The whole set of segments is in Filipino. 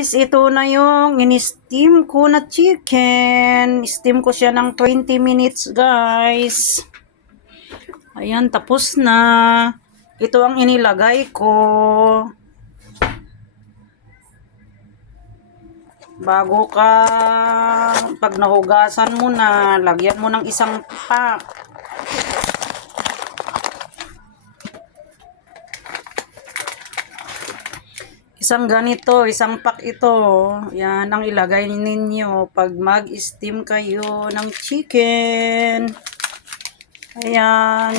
Guys, ito na yung in-steam ko na chicken. Steam ko siya ng 20 minutes, guys. Ayan, tapos na. Ito ang inilagay ko. Bago ka, pag nahugasan mo na, lagyan mo ng isang pack. Isang ganito, isang pack ito. Yan ang ilagay ninyo pag mag-steam kayo ng chicken. Ayan.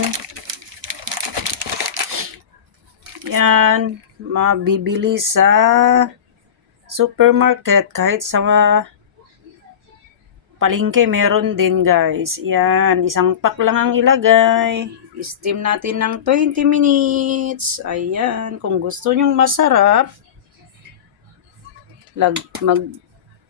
Yan. Mabibili sa supermarket. Kahit sa palengke meron din, guys. Yan. Isang pack lang ang ilagay. Steam natin ng 20 minutes. Ayan. Kung gusto nyong masarap,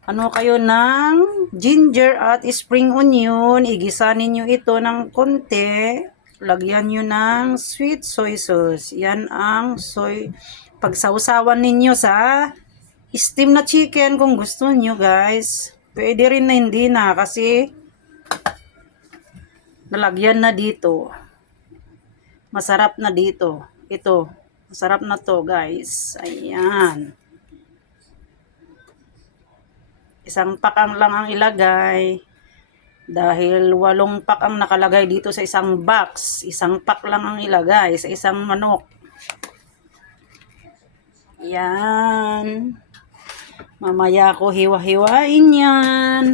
ano kayo ng ginger at spring onion, igisa ninyo ito ng konti, lagyan nyo ng sweet soy sauce. Yan ang pagsawsawan ninyo sa steam na chicken kung gusto nyo, guys. Pwede rin na hindi na kasi nalagyan na dito. Masarap na dito. Ito, masarap na to, guys. Ayan. Isang pack lang ang ilagay. Dahil 8 pack ang nakalagay dito sa isang box. Isang pack lang ang ilagay sa isang manok. Yan. Mamaya ko hiwa-hiwain yan.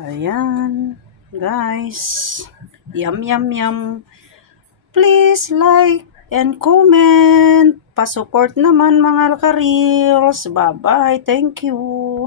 Ayan, guys. Yum, yum, yum. Please like and comment. Pa-support naman mga ka-reels. Bye-bye. Thank you.